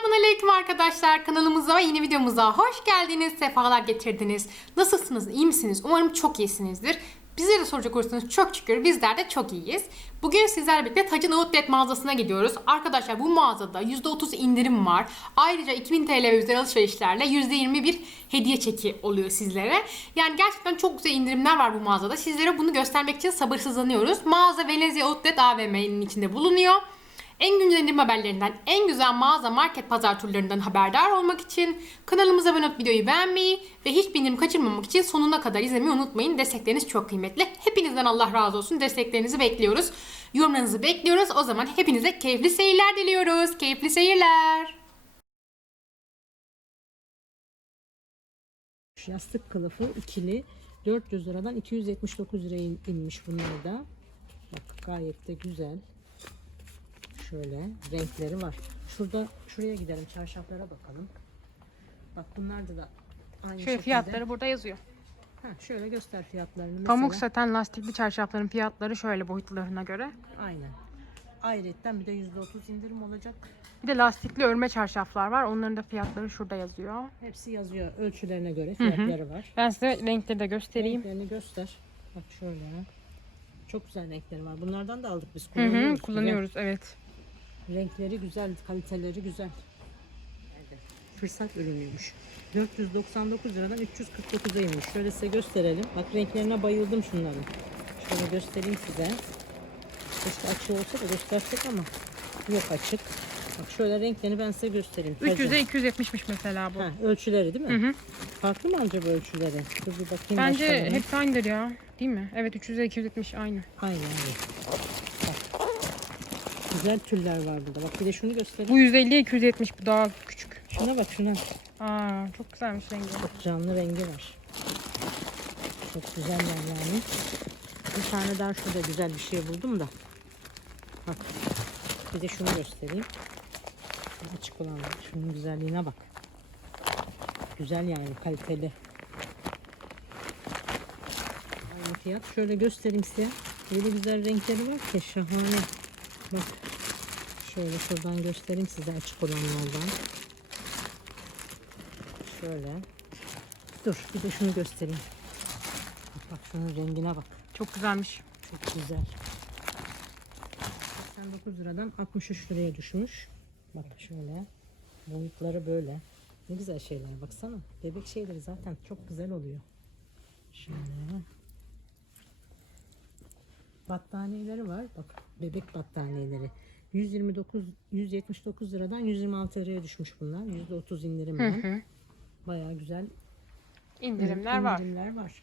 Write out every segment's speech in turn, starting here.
Selamünaleyküm arkadaşlar. Kanalımıza ve yeni videomuza hoş geldiniz. Sefalar getirdiniz. Nasılsınız? İyi misiniz? Umarım çok iyisinizdir. Bizlere de soracak olursanız çok şükür bizler de çok iyiyiz. Bugün sizlerle birlikte Tacın Outlet mağazasına gidiyoruz. Arkadaşlar bu mağazada %30 indirim var. Ayrıca 2000 TL üzeri alışverişlerle %20 bir hediye çeki oluyor sizlere. Yani gerçekten çok güzel indirimler var bu mağazada. Sizlere bunu göstermek için sabırsızlanıyoruz. Mağaza Venezia Outlet AVM'nin içinde bulunuyor. En güncel indirim haberlerinden, en güzel mağaza market pazar turlarından haberdar olmak için kanalımıza abone olup videoyu beğenmeyi ve hiçbir indirim kaçırmamak için sonuna kadar izlemeyi unutmayın. Destekleriniz çok kıymetli. Hepinizden Allah razı olsun. Desteklerinizi bekliyoruz. Yorumlarınızı bekliyoruz. O zaman hepinize keyifli seyirler diliyoruz. Keyifli seyirler. Yastık kılıfı ikili 400 liradan 279 liraya in- inmiş bunlar da. Bak gayet de güzel. Şöyle renkleri var. Şurada şuraya gidelim çarşaflara bakalım. Bak bunlarda da aynı Şöyle şekilde. fiyatları burada yazıyor. Ha, şöyle göster fiyatlarını mesela. Pamuk saten lastikli çarşafların fiyatları şöyle boyutlarına göre. Aynen. Ayrıca bir de %30 indirim olacak. Bir de lastikli örme çarşaflar var. Onların da fiyatları şurada yazıyor. Hepsi yazıyor. Ölçülerine göre fiyatları var. Ben size renkleri de göstereyim. Renklerini göster. Bak şöyle. Çok güzel renkleri var. Bunlardan da aldık biz. Kullanıyoruz. hı, Güzel. kullanıyoruz evet. Renkleri güzel, kaliteleri güzel. Fırsat ürünüymüş. 499 liradan 349'a inmiş. Şöyle size gösterelim. Bak renklerine bayıldım şunların. Şöyle göstereyim size. Keşke açık olsa da göstersek ama yok açık. Bak şöyle renklerini ben size göstereyim. 300'e 270'miş mesela bu. Ha, ölçüleri değil mi? Hı hı. Farklı mı acaba ölçüleri? Dur bir bakayım. Bence başkalarına. hepsi aynıdır ya. Değil mi? Evet 300'e 270 aynı. Aynen öyle. Güzel tüller var burada. Bak bir de şunu göstereyim. Bu 150'ye 270 bu daha küçük. Şuna bak şuna. Aa çok güzelmiş rengi. Çok canlı rengi var. Çok güzel yani. Bir tane daha şurada güzel bir şey buldum da. Bak. Bir de şunu göstereyim. Açık olan var. Şunun güzelliğine bak. Güzel yani kaliteli. Aynı fiyat. Şöyle göstereyim size. Böyle güzel renkleri var ki şahane. Bak. Şöyle şuradan göstereyim size açık olanlardan. Şöyle. Dur bir de şunu göstereyim. Bak, bak şunun rengine bak. Çok güzelmiş. Çok güzel. 89 liradan 63 liraya düşmüş. Bak şöyle. Boyutları böyle. Ne güzel şeyler baksana. Bebek şeyleri zaten çok güzel oluyor. Şöyle. Battaniyeleri var. Bak bebek battaniyeleri. 129 179 liradan 126 liraya düşmüş bunlar. %30 indirimle. Bayağı güzel İndirimler var. indirimler var.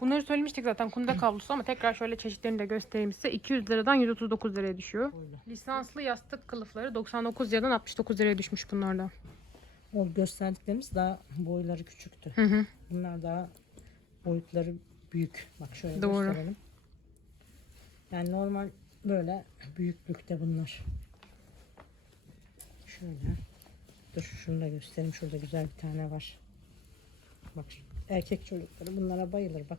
Bunları söylemiştik zaten kunda kablosu ama tekrar şöyle çeşitlerini de göstereyim size. 200 liradan 139 liraya düşüyor. Böyle. Lisanslı yastık kılıfları 99 liradan 69 liraya düşmüş bunlarda. O gösterdiklerimiz daha boyları küçüktü. Hı hı. Bunlar daha boyutları büyük. Bak şöyle Doğru. gösterelim. Yani normal böyle büyüklükte bunlar. Şöyle. Dur şunu da göstereyim. Şurada güzel bir tane var. Bak erkek çocukları bunlara bayılır bak.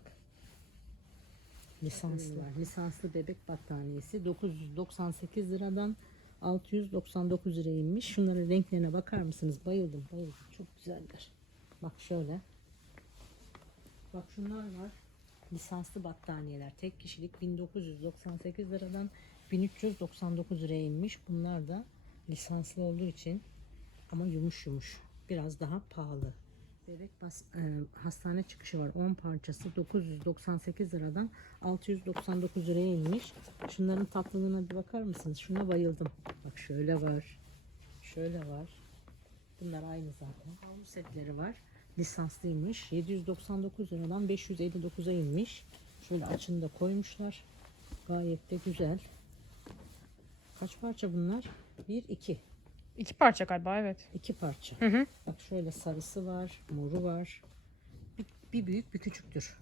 Lisanslı. Lisanslı bebek battaniyesi 998 liradan 699 liraya inmiş. Şunların renklerine bakar mısınız? Bayıldım, bayıldım. Çok güzeller. Bak şöyle. Bak şunlar var. Lisanslı battaniyeler. Tek kişilik 1998 liradan 1399 liraya inmiş. Bunlar da lisanslı olduğu için ama yumuş yumuş. Biraz daha pahalı. Bebek bas, e, hastane çıkışı var. 10 parçası 998 liradan 699 liraya inmiş. Şunların tatlılığına bir bakar mısınız? Şuna bayıldım. Bak şöyle var. Şöyle var. Bunlar aynı zaten. Havlu setleri var. Lisanslıymış. 799 liradan 559'a inmiş. Şöyle açını da koymuşlar. Gayet de güzel. Kaç parça bunlar? 1 2. İki parça galiba evet. 2 parça. Hı hı. Bak şöyle sarısı var, moru var. Bir, bir büyük bir küçüktür.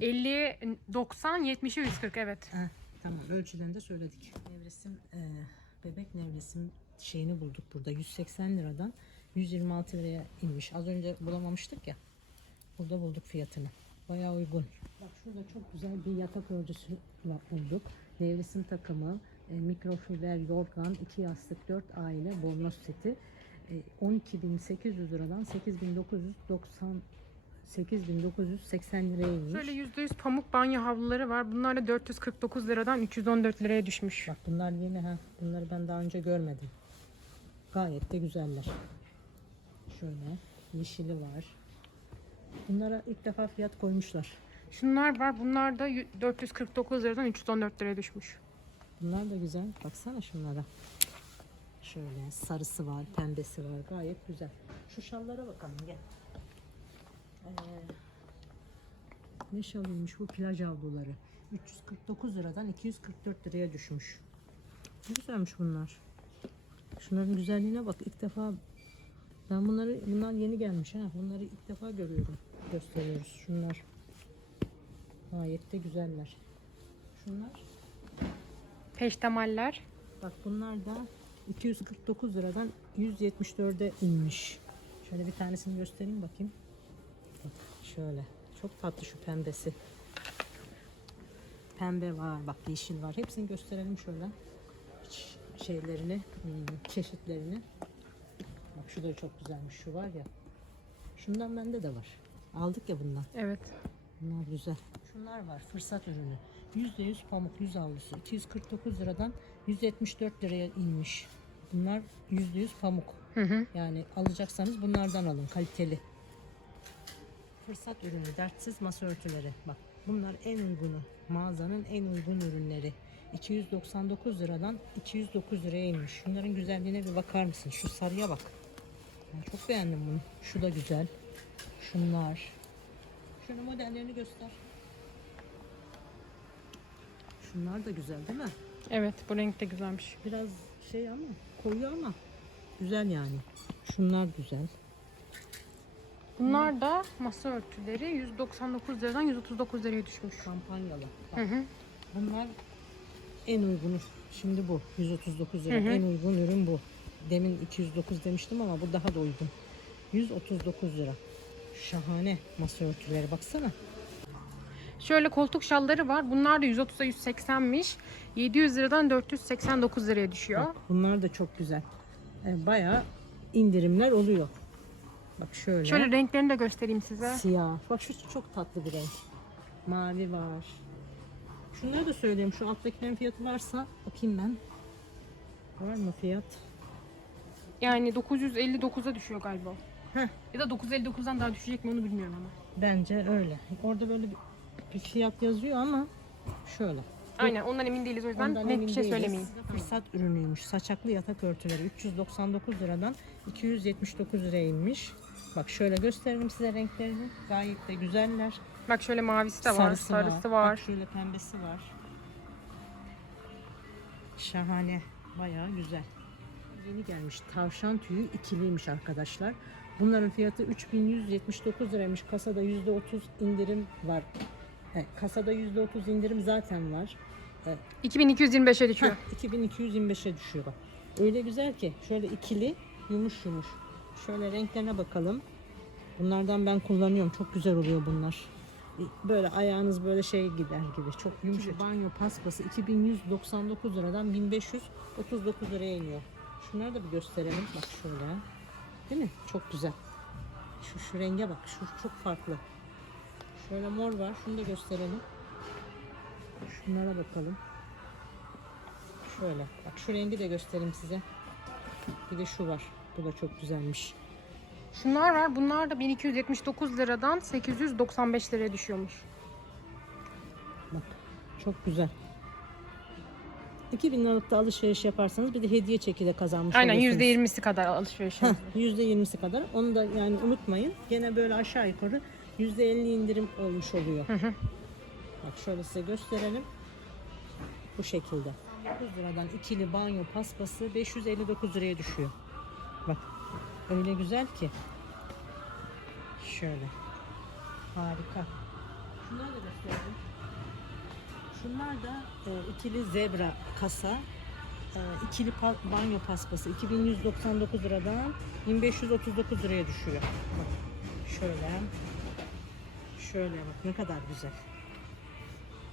50, 90, 70'i 140 evet. Heh, tamam ölçülerini de söyledik. Nevresim, e, bebek nevresim şeyini bulduk burada. 180 liradan 126 liraya inmiş. Az önce bulamamıştık ya. Burada bulduk fiyatını. Bayağı uygun. Bak şurada çok güzel bir yatak örtüsü var- bulduk. Nevresim takımı, e, mikrofiber yorgan, iki yastık, dört aile bornoz seti. e, 12.800 liradan 8.990 8.980 liraya inmiş. Şöyle %100 pamuk banyo havluları var. Bunlar da 449 liradan 314 liraya düşmüş. Bak bunlar yeni ha. Bunları ben daha önce görmedim. Gayet de güzeller. Şöyle yeşili var. Bunlara ilk defa fiyat koymuşlar. Şunlar var. Bunlar da y- 449 liradan 314 liraya düşmüş. Bunlar da güzel. Baksana şunlara. Şöyle sarısı var, pembesi var. Gayet güzel. Şu şallara bakalım gel. Ee, ne şalıymış bu plaj havluları. 349 liradan 244 liraya düşmüş. Ne güzelmiş bunlar. Şunların güzelliğine bak. İlk defa ben bunları bunlar yeni gelmiş ha. Bunları ilk defa görüyorum. Gösteriyoruz. Şunlar. Gayet de güzeller. Şunlar Peştemaller. Bak bunlar da 249 liradan 174'e inmiş. Şöyle bir tanesini göstereyim bakayım. Bak şöyle. Çok tatlı şu pembesi. Pembe var, bak yeşil var. Hepsini gösterelim şöyle. Şeylerini, hmm, çeşitlerini. Şu da çok güzelmiş. Şu var ya. Şundan bende de var. Aldık ya bundan. Evet. Bunlar güzel. Şunlar var fırsat ürünü. %100 pamuk yüz havlusu. 249 liradan 174 liraya inmiş. Bunlar %100 pamuk. Hı hı. Yani alacaksanız bunlardan alın kaliteli. Fırsat ürünü dertsiz masa örtüleri. Bak bunlar en uygunu. Mağazanın en uygun ürünleri. 299 liradan 209 liraya inmiş. Şunların güzelliğine bir bakar mısın? Şu sarıya bak. Çok beğendim bunu. Şu da güzel. Şunlar. Şunun modellerini göster. Şunlar da güzel değil mi? Evet bu renk de güzelmiş. Biraz şey ama koyu ama güzel yani. Şunlar güzel. Bunlar da masa örtüleri 199 liradan 139 liraya düşmüş. Kampanyalı. Bak, Hı hı. bunlar en uygunu. Şimdi bu 139 lira. Hı hı. En uygun ürün bu. Demin 209 demiştim ama bu daha da uygun. 139 lira. Şahane masa örtüleri baksana. Şöyle koltuk şalları var. Bunlar da 130'a 180'miş. 700 liradan 489 liraya düşuyor. Bak, bunlar da çok güzel. E, bayağı indirimler oluyor. Bak şöyle. Şöyle renklerini de göstereyim size. Siyah. Bak şu çok tatlı bir renk. Mavi var. Şunları da söyleyeyim. Şu alttakilerin fiyatı varsa bakayım ben. Var mı fiyat? Yani 959'a düşüyor galiba. Heh. Ya da 959'dan daha düşecek mi onu bilmiyorum ama. Bence öyle. Orada böyle bir, fiyat yazıyor ama şöyle. Aynen ondan emin değiliz o yüzden Ondan net emin bir şey değiliz. söylemeyeyim. Fırsat ürünüymüş. Saçaklı yatak örtüleri 399 liradan 279 liraya inmiş. Bak şöyle gösterelim size renklerini. Gayet de güzeller. Bak şöyle mavisi de var, sarısı var. Bak şöyle pembesi var. Şahane. Bayağı güzel. Yeni gelmiş. Tavşan tüyü ikiliymiş arkadaşlar. Bunların fiyatı 3179 liraymış. Kasada %30 indirim var. He, kasada %30 indirim zaten var. 2225'e düşüyor. Heh, 2225'e düşüyor bak. Öyle güzel ki şöyle ikili yumuş yumuş. Şöyle renklerine bakalım. Bunlardan ben kullanıyorum. Çok güzel oluyor bunlar. Böyle ayağınız böyle şey gider gibi. Çok yumuşak. Banyo paspası 2199 liradan 1539 liraya iniyor. Şunları da bir gösterelim. Bak şöyle. Değil mi? Çok güzel. Şu, şu renge bak. Şu çok farklı. Şöyle mor var. Şunu da gösterelim. Şunlara bakalım. Şöyle. Bak şu rengi de göstereyim size. Bir de şu var. Bu da çok güzelmiş. Şunlar var. Bunlar da 1279 liradan 895 liraya düşüyormuş. Bak çok güzel. 2000 liralık da alışveriş yaparsanız bir de hediye çeki de kazanmış Aynen olursunuz. %20'si kadar alışveriş. Heh, %20'si kadar. Onu da yani unutmayın. Gene böyle aşağı yukarı %50 indirim olmuş oluyor. Hı hı. Bak şöyle size gösterelim. Bu şekilde. 9 liradan ikili banyo paspası 559 liraya düşüyor. Bak öyle güzel ki. Şöyle. Harika. Şunları da gösterelim. Şunlar da e, ikili zebra kasa. E, ikili pa- banyo paspası 2199 liradan 1539 liraya düşüyor. Bak şöyle. Şöyle bak ne kadar güzel.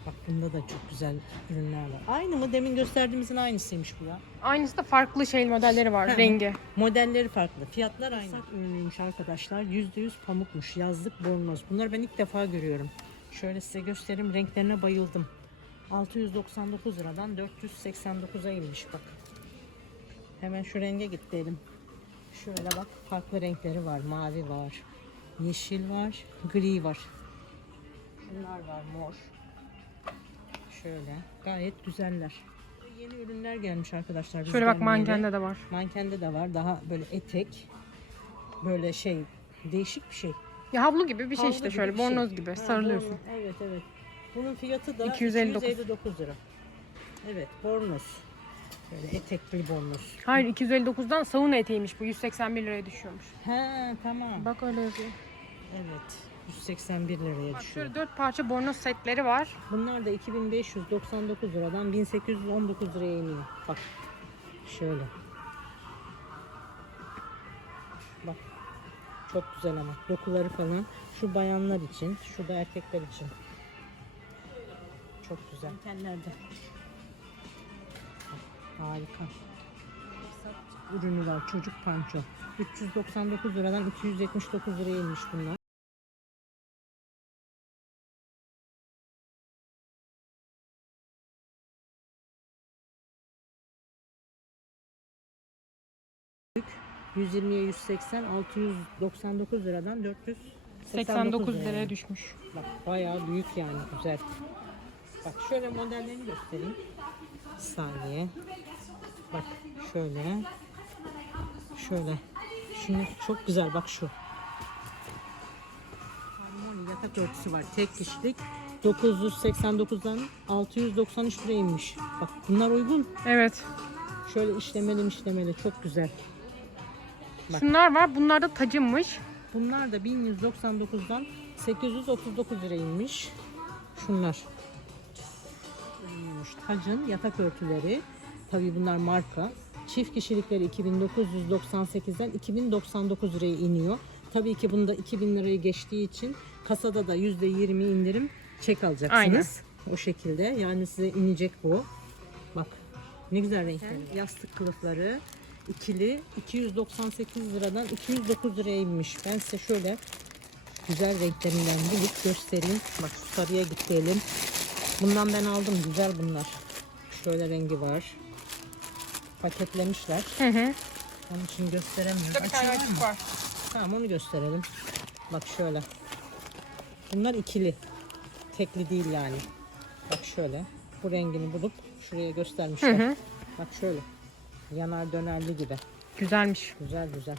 Bak bunda da çok güzel ürünler var. Aynı mı? Demin gösterdiğimizin aynısıymış bu ya. Aynısı da farklı şey modelleri var, Hı. rengi. Modelleri farklı. Fiyatlar aynı. Islak ürünüymüş arkadaşlar. %100 pamukmuş. Yazlık bornoz. Bunları ben ilk defa görüyorum. Şöyle size göstereyim. Renklerine bayıldım. 699 liradan 489'a inmiş bak. Hemen şu renge git dedim. Şöyle bak farklı renkleri var. Mavi var. Yeşil var. Gri var. Bunlar var mor. Şöyle gayet güzeller. Yeni ürünler gelmiş arkadaşlar. biz Şöyle bak gelmeyeli. mankende de var. Mankende de var. Daha böyle etek. Böyle şey değişik bir şey. Ya havlu gibi bir şey Havlu işte gibi şöyle bir şey. bornoz gibi Ha, sarılıyorsun. bornoz. Evet evet. Bunun fiyatı da 259. 259 lira. Evet bornoz. Böyle etekli bornoz. Hayır 259'dan sauna eteğiymiş bu 181 liraya düşüyormuş. He tamam. Bak öyle yazıyor. Evet. 181 liraya Bak düşüyor. şöyle 4 parça bornoz setleri var. Bunlar da 2599 liradan 1819 liraya iniyor. Bak. Şöyle. Bak. Çok güzel ama. Dokuları falan. Şu bayanlar için. Şu da erkekler için. Çok güzel. Kentlerde. Harika. Ürünü var. Çocuk panço. 399 liradan 279 liraya inmiş bunlar. Büyük 120'ye 180 699 liradan 489 89 liraya. liraya düşmüş. Bak bayağı büyük yani güzel. Bak şöyle modellerini göstereyim. Bir saniye. Bak şöyle. Şöyle. Şunu çok güzel bak şu. Harmoni yatak örtüsü var. Tek kişilik 989'dan 693 liraya inmiş. Bak bunlar uygun. Evet. Şöyle işlemeli işlemeli çok güzel. Bak. Şunlar var. Bunlar da tacımmış. Bunlar da 1199'dan 839 lira inmiş. Şunlar. Tacın yatak örtüleri. Tabii bunlar marka. Çift kişilikleri 2998'den 2099 liraya iniyor. Tabii ki bunda 2000 lirayı geçtiği için kasada da %20 indirim çek alacaksınız. O şekilde. Yani size inecek bu. Bak ne güzel renkler. Yastık kılıfları ikili 298 liradan 209 liraya inmiş. Ben size şöyle güzel renklerinden bulup göstereyim. Bak şu sarıya gidelim. Bundan ben aldım. Güzel bunlar. Şöyle rengi var. Paketlemişler. Hı hı. Onun için gösteremiyorum. Burada bir tane açık mı? var. Tamam onu gösterelim. Bak şöyle. Bunlar ikili. Tekli değil yani. Bak şöyle. Bu rengini bulup şuraya göstermişler. Hı hı. Bak şöyle. Yanar dönerli gibi. Güzelmiş. Güzel güzel.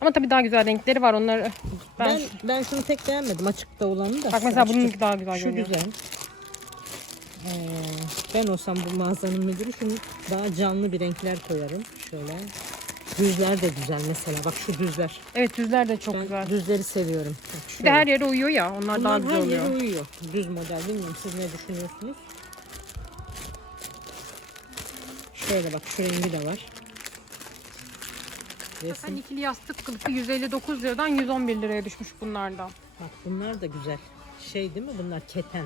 Ama tabii daha güzel renkleri var. Onları ben, Ben ben, şunu tek beğenmedim açıkta olanı da. bak mesela Açık- bunun daha güzel şu görünüyor. güzel. Ee, ben olsam bu mağazanın müdürü şunu daha canlı bir renkler koyarım. Şöyle. Düzler de güzel mesela. Bak şu düzler. Evet düzler de çok ben güzel. düzleri seviyorum. Bak Bir de şöyle. her yere uyuyor ya. Onlar daha Bunlar güzel her oluyor. yere uyuyor. Düz model. Bilmiyorum siz ne düşünüyorsunuz? Şöyle bak şu rengi de var. Sen Resim. ikili yastık kılıfı 159 liradan 111 liraya düşmüş bunlardan. Bak bunlar da güzel. Şey değil mi bunlar keten.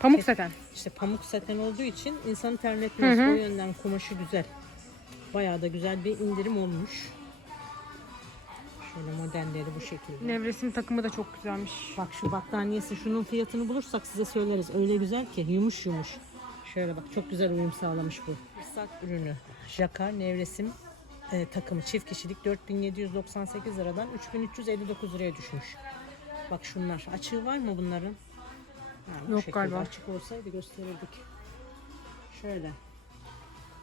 Pamuk zaten. İşte pamuk saten olduğu için insanı terletmez. Hı hı. O yönden kumaşı güzel. Bayağı da güzel bir indirim olmuş. Şöyle modelleri bu şekilde. Nevresim takımı da çok güzelmiş. Bak şu battaniyesi şunun fiyatını bulursak size söyleriz. Öyle güzel ki yumuş yumuş. Şöyle bak çok güzel uyum sağlamış bu. Fırsat ürünü. Jaka nevresim e, takımı çift kişilik 4798 liradan 3359 liraya düşmüş. Bak şunlar. Açığı var mı bunların? Bu Yok galiba. Açık olsaydı gösterirdik. Şöyle.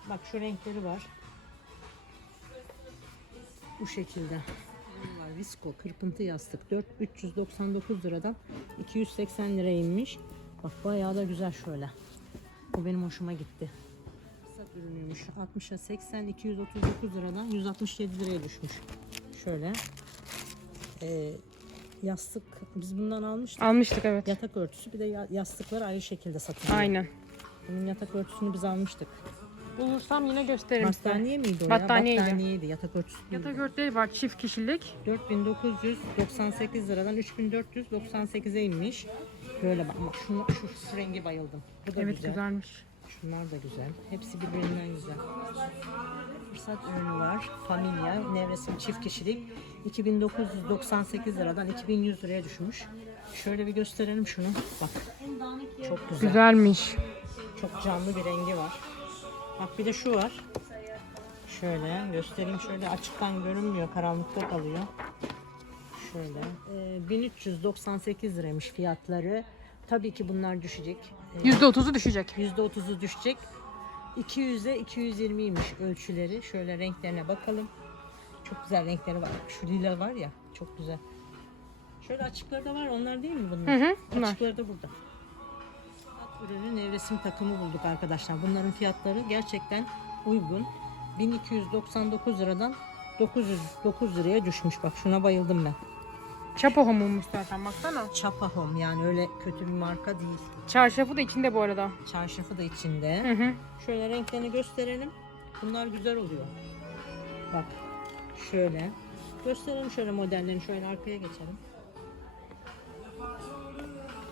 Bak şu renkleri var. Bu şekilde. Var Visco kırpıntı yastık 4 399 liradan 280 liraya inmiş. Bak bayağı da güzel şöyle. Bu benim hoşuma gitti. Sat ürünüymüş. 60'a 80 239 liradan 167 liraya düşmüş. Şöyle. Ee, yastık biz bundan almıştık. Almıştık evet. Yatak örtüsü bir de ya- yastıklar ayrı şekilde satılıyor. Aynen. Bunun yatak örtüsü biz almıştık. Bulursam yine gösteririm size. Battaniye miydi o Battaniyeydi. ya? Battaniyeydi. Yatak örtüsü. değil. Yatak örtüleri var çift kişilik. 4998 liradan 3498'e inmiş. Böyle bak, bak şunu, şu, şu rengi bayıldım. Bu da Evet güzel. güzelmiş. Şunlar da güzel. Hepsi birbirinden güzel. Fırsat ürünü var. Familya, nevresim çift kişilik. 2998 liradan 2100 liraya düşmüş. Şöyle bir gösterelim şunu. Bak. Çok güzel. Güzelmiş. Çok canlı bir rengi var. Bak bir de şu var. Şöyle göstereyim. Şöyle açıktan görünmüyor. Karanlıkta kalıyor. Şöyle. Ee, 1398 liraymış fiyatları. Tabii ki bunlar düşecek. Ee, %30'u düşecek. %30'u düşecek. 200'e 220'ymiş ölçüleri. Şöyle renklerine bakalım. Çok güzel renkleri var. Şu lila var ya çok güzel. Şöyle açıkları da var. Onlar değil mi bunlar? Hı hı, bunlar. Açıkları da burada. At ürünü nevresim takımı bulduk arkadaşlar. Bunların fiyatları gerçekten uygun. 1299 liradan 909 liraya düşmüş. Bak şuna bayıldım ben. Çapa homuymuş zaten baksana. Çapa Home yani öyle kötü bir marka değil. Çarşafı da içinde bu arada. Çarşafı da içinde. Hı hı. Şöyle renklerini gösterelim. Bunlar güzel oluyor. Bak şöyle. Gösterelim şöyle modellerini şöyle arkaya geçelim.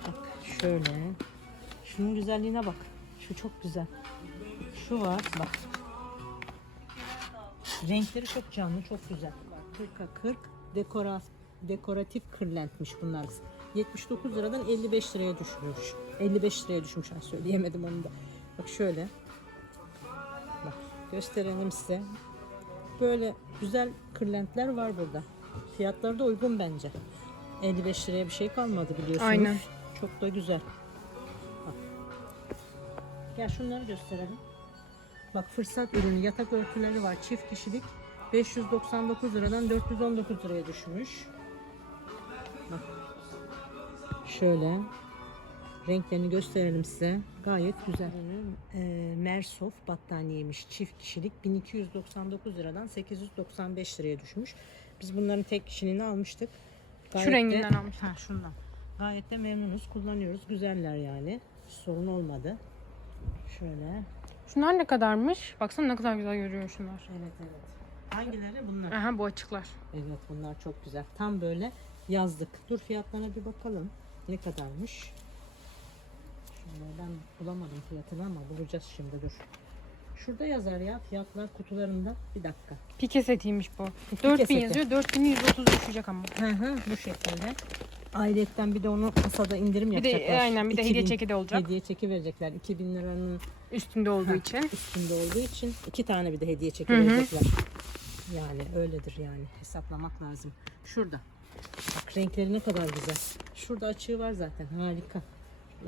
Bak şöyle. Şunun güzelliğine bak. Şu çok güzel. Şu var bak. Renkleri çok canlı, çok güzel. Bak 40'a 40 dekora, dekoratif kırlentmiş bunlar. 79 liradan 55 liraya düşmüş. 55 liraya düşmüş. Ha, söyleyemedim onu da. Bak şöyle. Bak gösterelim size. Böyle güzel kırlentler var burada. Fiyatları da uygun bence. 55 liraya bir şey kalmadı biliyorsunuz. Aynen. Çok da güzel. Bak. Gel şunları gösterelim. Bak fırsat ürünü yatak örtüleri var. Çift kişilik 599 liradan 419 liraya düşmüş. Bak. Şöyle renklerini gösterelim size. Gayet güzel. E, Mersof battaniyeymiş. Çift kişilik 1299 liradan 895 liraya düşmüş. Biz bunların tek kişiliğini almıştık. Gayet de- renginden almıştık. Ha şundan. Gayet de memnunuz. Kullanıyoruz. Güzeller yani. Sorun olmadı. Şöyle. Şunlar ne kadarmış? Baksana ne kadar güzel görüyor şunlar. Evet evet. Hangileri? Bunlar. Aha bu açıklar. Evet bunlar çok güzel. Tam böyle yazlık. Dur fiyatlarına bir bakalım. Ne kadarmış? Şöyle ben bulamadım fiyatını ama bulacağız şimdi dur. Şurada yazar ya fiyatlar kutularında. Bir dakika. Pike setiymiş bu. 4000 seti. yazıyor. 4130 düşecek ama. Hı hı bu şekilde. Ayrıyetten bir de onu kasada indirim Bir de yapacaklar. aynen bir de hediye 2000 çeki de olacak. Hediye çeki verecekler. 2000 liranın Üstünde olduğu Ha, için. üstünde olduğu için iki tane bir de hediye çeki Hı hı. verecekler. Yani öyledir yani hesaplamak lazım. Şurada. Bak renkleri ne kadar güzel. Şurada açığı var zaten harika.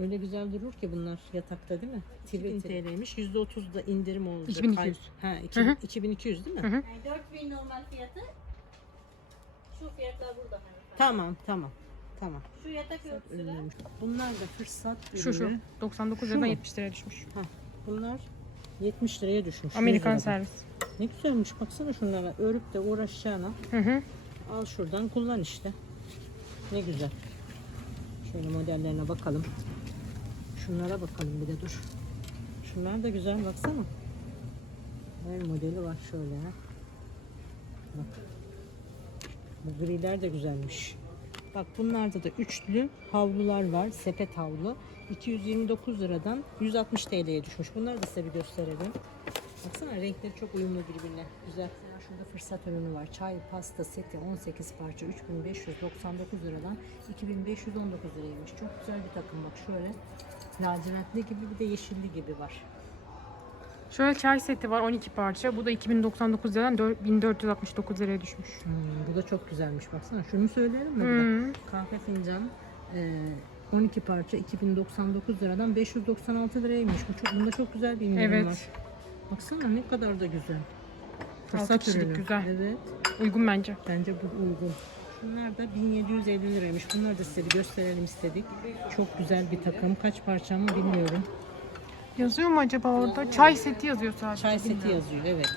Öyle güzel durur ki bunlar yatakta değil mi? 2000 TL'ymiş. %30 da indirim olacak. 2200. Ha, iki- Hı hı. 2200 değil mi? Hı hı. Yani 4000 normal fiyatı. Şu fiyatlar burada hanımefendi. Tamam tamam. Tamam. Şu yatak örtüsü var. Bunlar da fırsat ürünü. Şu şu. 99 Şu liradan mu? 70 liraya düşmüş. Hah, bunlar 70 liraya düşmüş. Amerikan 100 liradan. servis. Ne güzelmiş baksana şunlara. Örüp de uğraşacağına. Hı hı. Al şuradan kullan işte. Ne güzel. Şöyle modellerine bakalım. Şunlara bakalım bir de dur. Şunlar da güzel baksana. Her modeli var şöyle. Bak. Bu griler de güzelmiş. Bak bunlarda da üçlü havlular var. Sepet havlu. 229 liradan 160 TL'ye düşmüş. Bunları da size bir gösterelim. Baksana renkleri çok uyumlu birbirine. Güzel. Şurada fırsat ürünü var. Çay pasta seti 18 parça 3599 liradan 2519 liraymış. Çok güzel bir takım bak şöyle. Lacivertli gibi bir de yeşilli gibi var. Şöyle çay seti var 12 parça. Bu da 2099 liradan 4- 1469 liraya düşmüş. Hmm, bu da çok güzelmiş baksana. Şunu söyleyelim mi? Hı. Kahve fincan e, 12 parça 2099 liradan 596 liraymış. Bu çok, bunda çok güzel bir indirim var. Baksana ne kadar da güzel. Altı kişilik güzel. Evet. Uygun bence. Bence bu uygun. Şunlar da 1750 liraymış. Bunları da size bir gösterelim istedik. Çok güzel bir takım. Kaç parça mı bilmiyorum. Yazıyor mu acaba orada? Çay seti yazıyor sadece. Çay seti Bilmiyorum. yazıyor evet.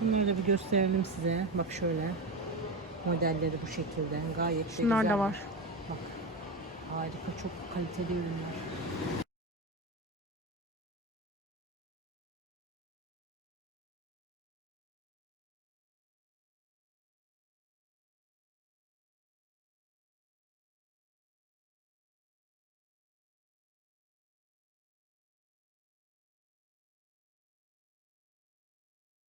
Bunları da bir gösterelim size. Bak şöyle. Modelleri bu şekilde. Gayet de Şunlar güzel. da var. Bak. Harika çok kaliteli ürünler.